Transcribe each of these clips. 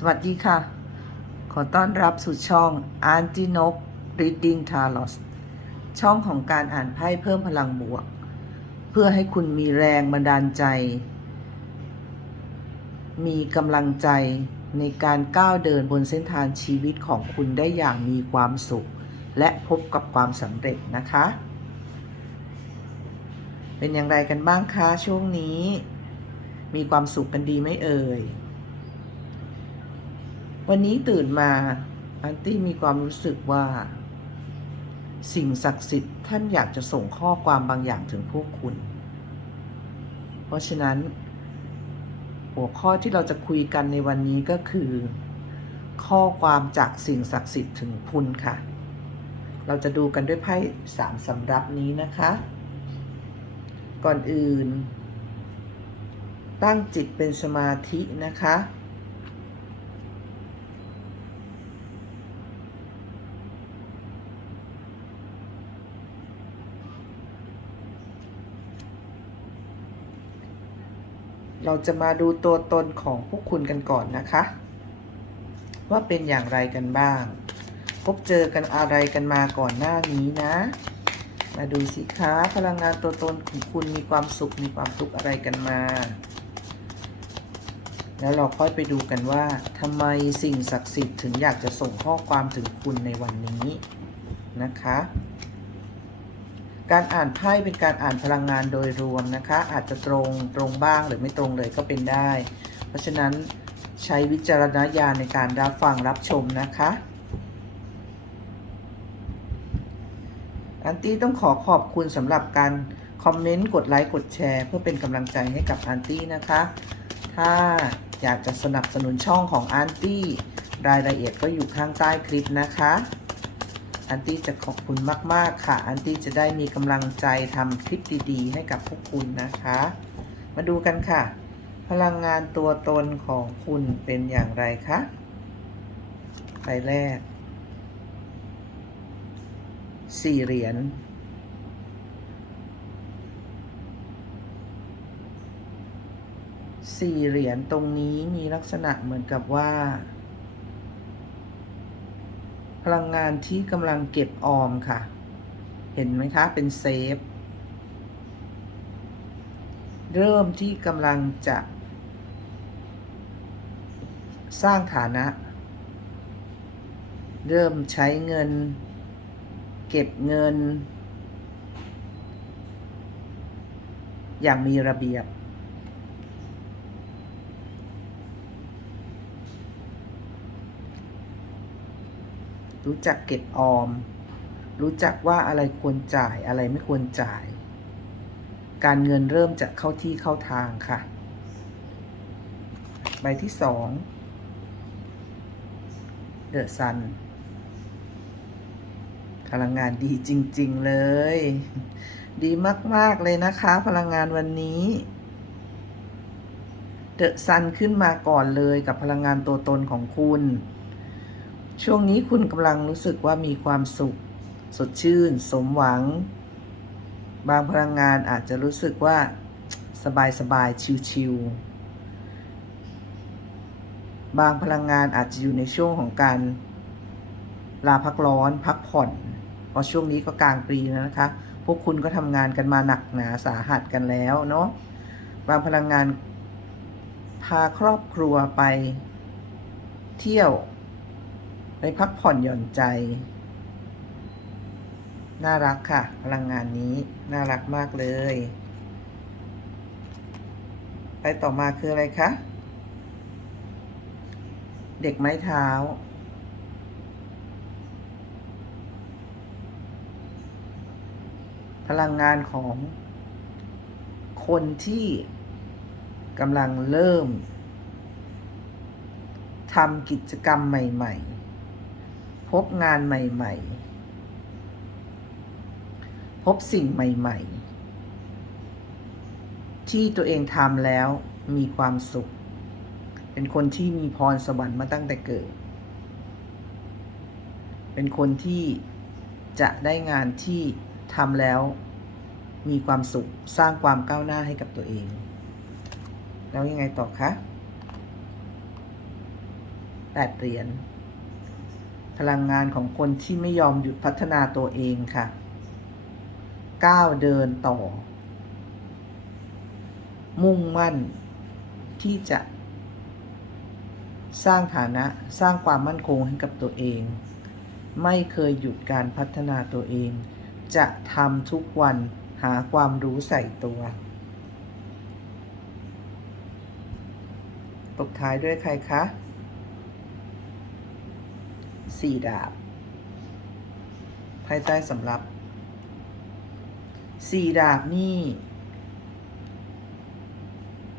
สวัสดีค่ะ ขอต้อนรับสู่ช่อง a n t i n o k Reading Taros ช่องของการอ่านไพ่เพิ่มพลังบวก เพื่อให้คุณมีแรงบันดาลใจ มีกำลังใจในการก้าวเดินบนเส้นทางชีวิตของคุณได้อย่างมีความสุข และพบกับความสำเร็จนะคะ เป็นอย่างไรกันบ้างคะช่วงนี้ มีความสุขกันดีไหมเอ่ย วันนี้ตื่นมาอันตี้มีความรู้สึกว่า สิ่งศักดิ์สิทธิ์ท่านอยากจะส่งข้อความบางอย่างถึงพวกคุณ เพราะฉะนั้น หัวข้อที่เราจะคุยกันในวันนี้ก็คือ ข้อความจากสิ่งศักดิ์สิทธิ์ถึงคุณค่ะ เราจะดูกันด้วยไพ่สามสำรับนี้นะคะ ก่อนอื่น ตั้งจิตเป็นสมาธินะคะ เราจะมาดูตัวตนของพวกคุณกันก่อนนะคะ ว่าเป็นอย่างไรกันบ้าง พบเจอกันอะไรกันมาก่อนหน้านี้นะ มาดูสิคะพลังงานตัวตนของคุณมีความสุขมีความทุกข์อะไรกันมา แล้วเราค่อยไปดูกันว่าทำไมสิ่งศักดิ์สิทธิ์ถึงอยากจะส่งข้อความถึงคุณในวันนี้นะคะ การอ่านไพ่เป็นการอ่านพลังงานโดยรวมนะคะ อาจจะตรงตรงบ้างหรือไม่ตรงเลยก็เป็นได้ เพราะฉะนั้นใช้วิจารณญาณในการรับฟังรับชมนะคะอันตี้ต้องขอขอบคุณสำหรับการคอมเมนต์กดไลค์กดแชร์ เพื่อเป็นกำลังใจให้กับอันตี้นะคะ ถ้าอยากจะสนับสนุนช่องของอันตี้รายละเอียดก็อยู่ข้างใต้คลิปนะคะ อันตี้จะขอบคุณมาก ๆ ค่ะ อันตี้จะได้มีกำลังใจทำคลิปดีๆ ให้กับพวกคุณนะคะ มาดูกันค่ะ พลังงานตัวตนของคุณเป็นอย่างไรคะใบแรกสี่เหรียญสี่เหรียญตรงนี้มีลักษณะเหมือนกับว่า ลังงานที่กำลังเก็บออมค่ะ เห็นไหมคะ เป็นเซฟ เริ่มที่กำลังจะ สร้างฐานะ เริ่มใช้เงิน เก็บเงิน อย่างมีระเบียบ รู้จักเก็บออม รู้จักว่าอะไรควรจ่ายอะไรไม่ควรจ่าย การเงินเริ่มจะเข้าที่เข้าทางค่ะ ใบที่สองเดอะซันพลังงานดีจริง ๆ เลย ดีมาก ๆ เลยนะคะ พลังงานวันนี้เดอะซันขึ้นมาก่อนเลยกับพลังงานตัวตนของคุณ ช่วงนี้คุณกำลังรู้สึกว่ามีความสุข สดชื่น สมหวัง บางพลังงานอาจจะรู้สึกว่าสบายสบายๆชิวๆบางพลังงานอาจจะอยู่ในช่วงของการลาพักร้อนพักผ่อนเพราะช่วงนี้ก็กลางปีแล้วนะคะ พวกคุณก็ทำงานกันมาหนักหนาสาหัสกันแล้วเนาะบางพลังงานพาครอบครัวไปเที่ยว ไปพักผ่อนหย่อนใจ น่ารักค่ะ พลังงานนี้ น่ารักมากเลย ไปต่อมาคืออะไรคะ เด็กไม้เท้า พลังงานของ คนที่กำลังเริ่มทำกิจกรรมใหม่ ๆ พบงานใหม่ ๆ พบสิ่งใหม่ ๆ ที่ตัวเองทำแล้วมีความสุข เป็นคนที่มีพรสวรรค์มาตั้งแต่เกิด เป็นคนที่จะได้งานที่ทำแล้วมีความสุขสร้างความก้าวหน้าให้กับตัวเอง แล้วยังไงต่อคะแปดเหรียญ พลังงานของคนที่ไม่ยอมหยุดพัฒนาตัวเองค่ะก้าวเดินต่อ มุ่งมั่น ที่จะ สร้างฐานะสร้างความมั่นคงให้กับตัวเอง ไม่เคยหยุดการพัฒนาตัวเอง จะทำทุกวันหาความรู้ใส่ตัวตบท้ายด้วยใครคะ สี่ดาบภายใต้สำรับสี่ดาบนี่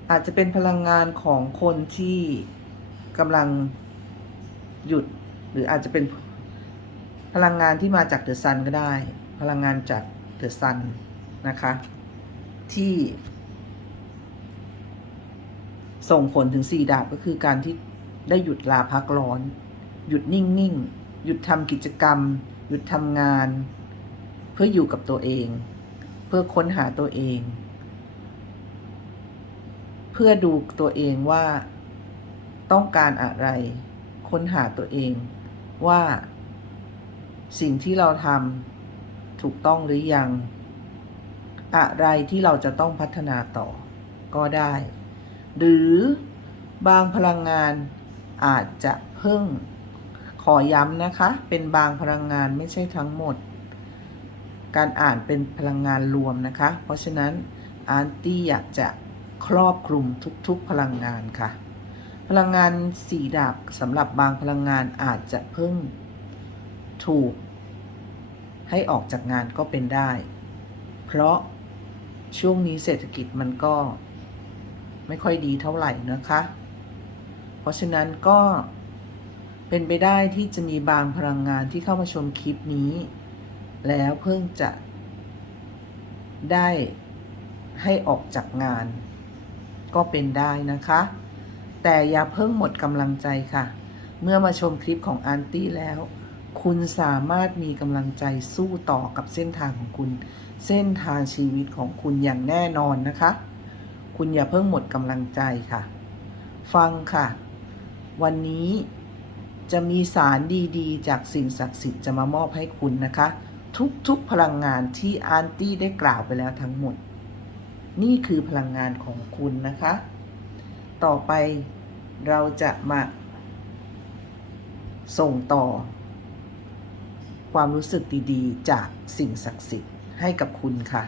อาจจะเป็นพลังงานของคนที่กำลังหยุด หรืออาจจะเป็นพลังงานที่มาจากเดอะซันก็ได้ พลังงานจากเดอะซันนะคะ ที่ ส่งผลถึงสี่ดาบก็คือการที่ได้หยุดลาพักร้อน หยุดนิ่งๆ หยุดทำกิจกรรม หยุดทำงาน เพื่ออยู่กับตัวเอง เพื่อค้นหาตัวเอง เพื่อดูตัวเองว่าต้องการอะไร ค้นหาตัวเองว่า สิ่งที่เราทำถูกต้องหรือยัง อะไรที่เราจะต้องพัฒนาต่อก็ได้ หรือบางพลังงานอาจจะเพิ่ง ขอย้ำนะคะ เป็นบางพลังงานไม่ใช่ทั้งหมด การอ่านเป็นพลังงานรวมนะคะ เพราะฉะนั้นอาร์ตี้อยากจะครอบคลุมทุกๆพลังงานค่ะ พลังงานสีดาบสำหรับบางพลังงานอาจจะเพิ่งถูก ให้ออกจากงานก็เป็นได้ เพราะช่วงนี้เศรษฐกิจมันก็ไม่ค่อยดีเท่าไหร่นะคะ เพราะฉะนั้นก็ เป็นไปได้ที่จะมีบางพลังงานที่เข้ามาชมคลิปนี้ แล้วเพิ่งจะได้ให้ออกจากงาน ก็เป็นได้นะคะ แต่อย่าเพิ่งหมดกำลังใจค่ะ เมื่อมาชมคลิปของอันตี้แล้ว คุณสามารถมีกำลังใจสู้ต่อกับเส้นทางของคุณ เส้นทางชีวิตของคุณอย่างแน่นอนนะคะ คุณอย่าเพิ่งหมดกำลังใจค่ะ ฟังค่ะ วันนี้ จะมีสารดีๆ จากสิ่งศักดิ์สิทธิ์จะมามอบให้คุณนะคะ ทุกๆพลังงานที่อันตี้ได้กล่าวไปแล้วทั้งหมด นี่คือพลังงานของคุณนะคะ ต่อไปเราจะมาส่งต่อ ความรู้สึกดีๆ จากสิ่งศักดิ์สิทธิ์ให้กับคุณค่ะ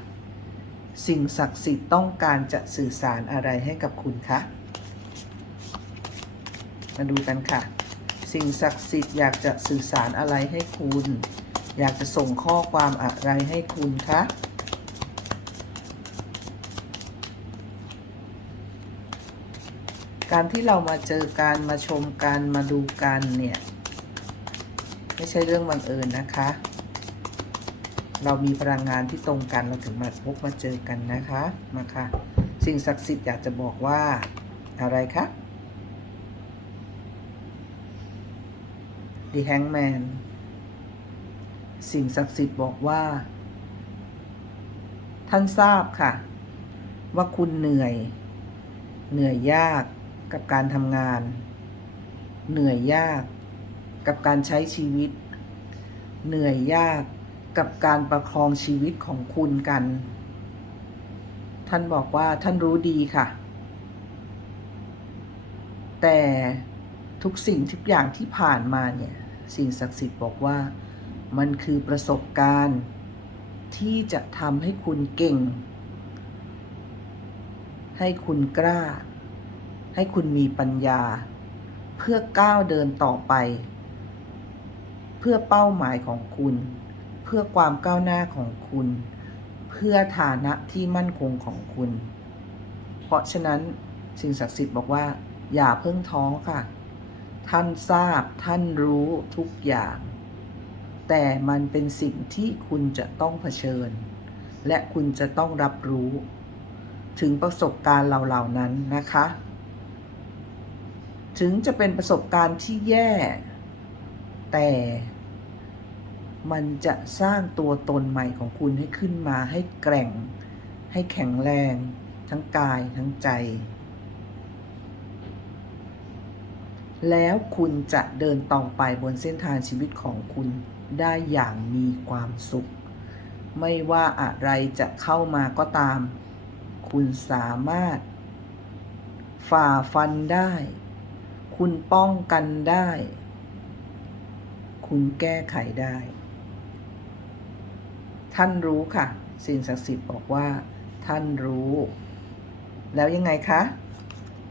สิ่งศักดิ์สิทธิ์ต้องการจะสื่อสารอะไรให้กับคุณคะ มาดูกันค่ะ สิ่งศักดิ์สิทธิ์อยากจะสื่อสารอะไรให้คุณ อยากจะส่งข้อความอะไรให้คุณคะการที่เรามาเจอกันมาชมกันมาดูกันเนี่ย ไม่ใช่เรื่องบังเอิญนะคะ เรามีพลังงานที่ตรงกันเราถึงมาพบมาเจอกันนะคะมาค่ะ สิ่งศักดิ์สิทธิ์อยากจะบอกว่าอะไรคะ The Hangman สิ่งศักดิ์สิทธิ์บอกว่า ท่านทราบค่ะ ว่าคุณเหนื่อย เหนื่อยยากกับการทำงาน เหนื่อยยากกับการใช้ชีวิต เหนื่อยยากกับการประคองชีวิตของคุณกัน ท่านบอกว่าท่านรู้ดีค่ะ แต่ทุกสิ่งทุกอย่างที่ผ่านมาเนี่ย สิ่งศักดิ์สิทธิ์บอกว่า มันคือประสบการณ์ ที่จะทำให้คุณเก่ง ให้คุณกล้า ให้คุณมีปัญญา เพื่อก้าวเดินต่อไป เพื่อเป้าหมายของคุณ เพื่อความก้าวหน้าของคุณ เพื่อฐานะที่มั่นคงของคุณ เพราะฉะนั้นสิ่งศักดิ์สิทธิ์บอกว่า อย่าเพิ่งท้อค่ะ ท่านทราบท่านรู้ทุกอย่าง แต่มันเป็นสิ่งที่คุณจะต้องเผชิญ และคุณจะต้องรับรู้ ถึงประสบการณ์เหล่านั้นนะคะ ถึงจะเป็นประสบการณ์ที่แย่ แต่มันจะสร้างตัวตนใหม่ของคุณให้ขึ้นมาให้แกร่ง ให้แข็งแรง ทั้งกายทั้งใจ แล้วคุณจะเดินต่อไปบนเส้นทางชีวิตของคุณได้อย่างมีความสุข ไม่ว่าอะไรจะเข้ามาก็ตาม คุณสามารถ ฝ่าฟันได้ คุณป้องกันได้ คุณแก้ไขได้ ท่านรู้ค่ะ สิ่งศักดิ์สิทธิ์บอกว่า ท่านรู้ แล้วยังไงคะ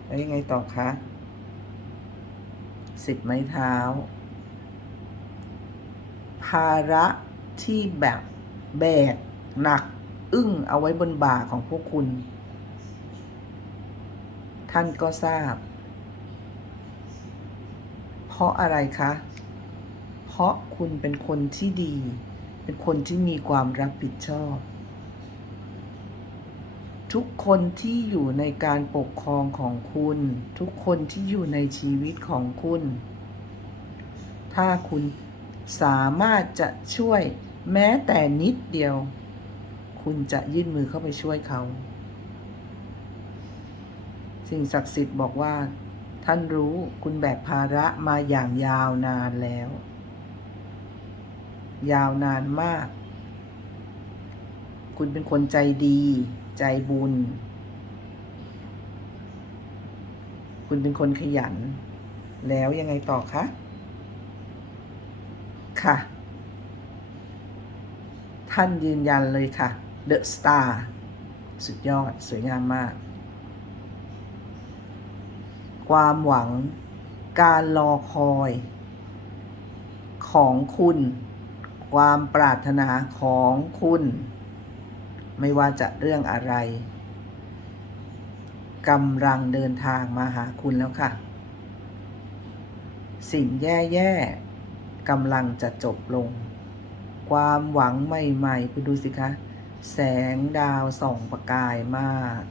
แล้วยังไงต่อคะ สิบไม้เท้า ภาระที่แบบแบกหนัก อึ้งเอาไว้บนบ่าของพวกคุณ ท่านก็ทราบ เพราะอะไรคะ เพราะคุณเป็นคนที่ดี เป็นคนที่มีความรับผิดชอบ ทุกคนที่อยู่ในการปกครองของคุณ ทุกคนที่อยู่ในชีวิตของคุณ ถ้าคุณสามารถจะช่วยแม้แต่นิดเดียว คุณจะยื่นมือเข้าไปช่วยเขา สิ่งศักดิ์สิทธิ์บอกว่า ท่านรู้คุณแบกภาระมาอย่างยาวนานแล้ว ยาวนานมาก คุณเป็นคนใจดี ใจบุญ คุณเป็นคนขยัน แล้วยังไงต่อคะ ค่ะ ท่านยืนยันเลยค่ะ The Star สุดยอด สวยงามมาก ความหวังการรอคอย ของคุณ ความปรารถนาของคุณ ไม่ว่าจะเรื่องอะไรกำลังเดินทางมาหาคุณแล้วค่ะ สิ่งแย่ๆกำลังจะจบลง ความหวังใหม่ๆ คุณดูสิคะ แสงดาวส่องประกายมาก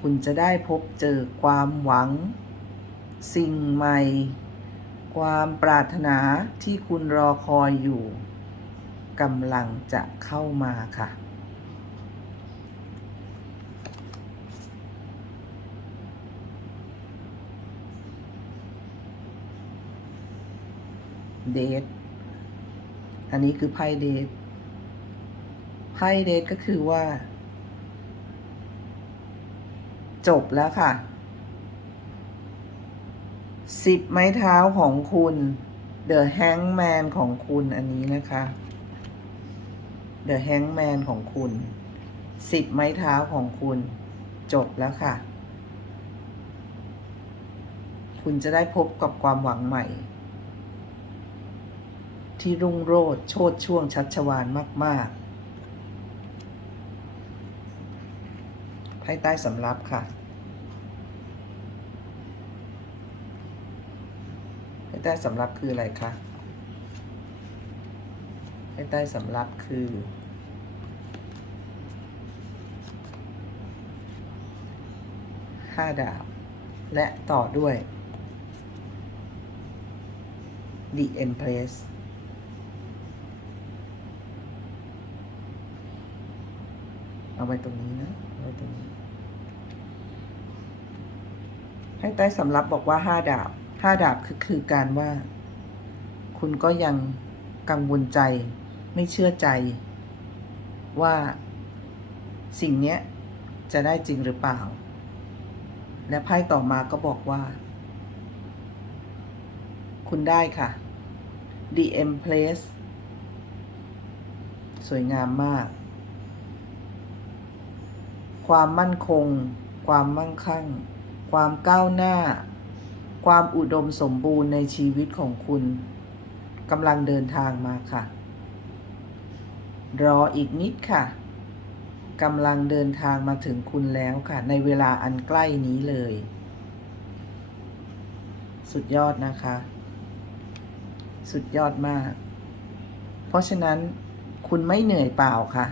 คุณจะได้พบเจอความหวัง สิ่งใหม่ ความปรารถนาที่คุณรอคอยอยู่ กำลังจะเข้ามาค่ะ เดทอันนี้คือไพ่เดทไพ่เดทก็คือว่า จบแล้วค่ะสิบไม้เท้าของคุณ The Hangman ของคุณอันนี้นะคะ The Hangman ของคุณสิบไม้เท้าของคุณ จบแล้วค่ะ คุณจะได้พบกับความหวังใหม่ ที่รุ่งโรจน์โชดช่วงชัชวานมากๆไพ่ใต้สำรับค่ะไพ่ใต้สำรับคืออะไรคะ ไพ่ใต้สำรับคือ ห้าดาบ และต่อด้วย The Empress เอาไว้ตรงนี้นะเอาไว้ตรงนี้ให้ใต้สำรับบอกว่าห้าดาบห้าดาบคือคือการว่า คุณก็ยังกังวลใจ ไม่เชื่อใจ ว่าสิ่งเนี้ยจะได้จริงหรือเปล่า และไพ่ต่อมาก็บอกว่า คุณได้ค่ะ The Empress สวยงามมาก ความมั่นคง ความมั่งคั่ง ความก้าวหน้า ความอุดมสมบูรณ์ในชีวิตของคุณกำลังเดินทางมาค่ะ รออีกนิดค่ะกำลังเดินทางมาถึงคุณแล้วค่ะ ในเวลาอันใกล้นี้เลย สุดยอดนะคะ สุดยอดมาก เพราะฉะนั้นคุณไม่เหนื่อยเปล่าค่ะ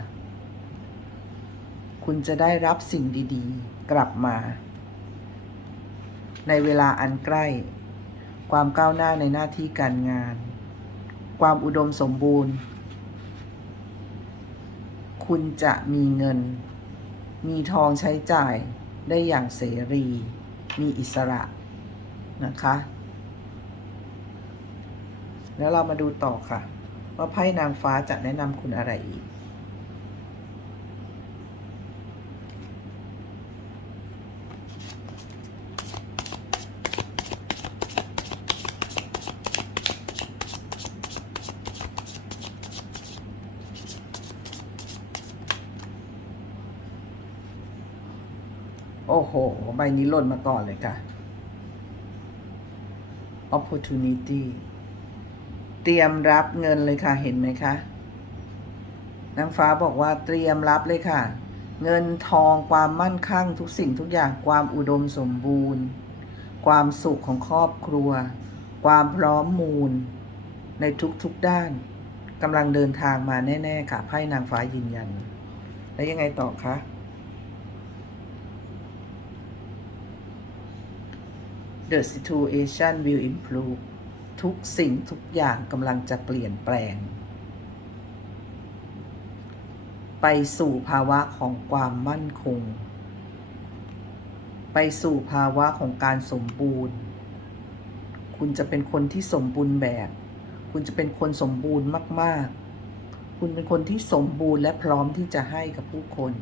คุณจะได้รับสิ่งดีๆ กลับมา ในเวลาอันใกล้ ความก้าวหน้าในหน้าที่การงาน ความอุดมสมบูรณ์ คุณจะมีเงิน มีทองใช้จ่ายได้อย่างเสรี มีอิสระนะคะ แล้วเรามาดูต่อค่ะ ว่าไพ่นางฟ้าจะแนะนำคุณอะไรอีก โอ้โห ใบนี้หล่นมาก่อนเลยค่ะ opportunity เตรียมรับเงินเลยค่ะ เห็นไหมคะนางฟ้าบอกว่าเตรียมรับเลยค่ะ เงินทองความมั่นคั่งทุกสิ่งทุกอย่างความอุดมสมบูรณ์ ความสุขของครอบครัว ความพร้อมมูล ในทุกๆด้านกำลังเดินทางมาแน่ ๆ ค่ะไพ่นางฟ้ายืนยัน แล้วยังไงต่อคะ The situation will improve ทุกสิ่งทุกอย่างกำลังจะเปลี่ยนแปลง ไปสู่ภาวะของความมั่นคง ไปสู่ภาวะของการสมบูรณ์ คุณจะเป็นคนที่สมบูรณ์แบบ คุณจะเป็นคนสมบูรณ์มาก ๆ คุณเป็นคนที่สมบูรณ์และพร้อมที่จะให้กับผู้คน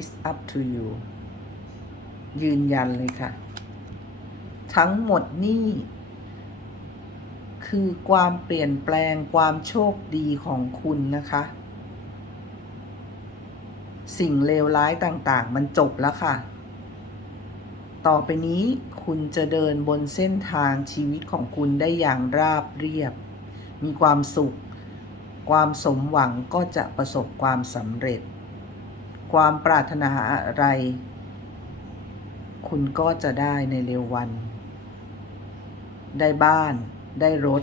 is up to you ยืนยันเลยค่ะ ทั้งหมดนี่คือความเปลี่ยนแปลงความโชคดีของคุณนะคะ สิ่งเลวร้ายต่างๆ มันจบแล้วค่ะ ต่อไปนี้คุณจะเดินบนเส้นทางชีวิตของคุณได้อย่างราบเรียบ มีความสุข ความสมหวังก็จะประสบความสำเร็จ ความปรารถนาอะไร คุณก็จะได้ในเร็ววัน ได้บ้าน ได้รถ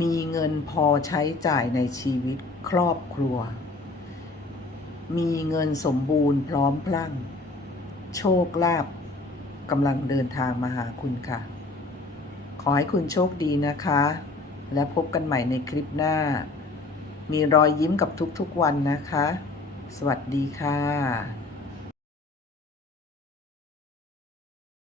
มีเงินพอใช้จ่ายในชีวิตครอบครัว มีเงินสมบูรณ์พร้อมพลั่ง โชคลาภกำลังเดินทางมาหาคุณค่ะ ขอให้คุณโชคดีนะคะ และพบกันใหม่ในคลิปหน้า มีรอยยิ้มกับทุกๆวันนะคะ สวัสดีค่ะ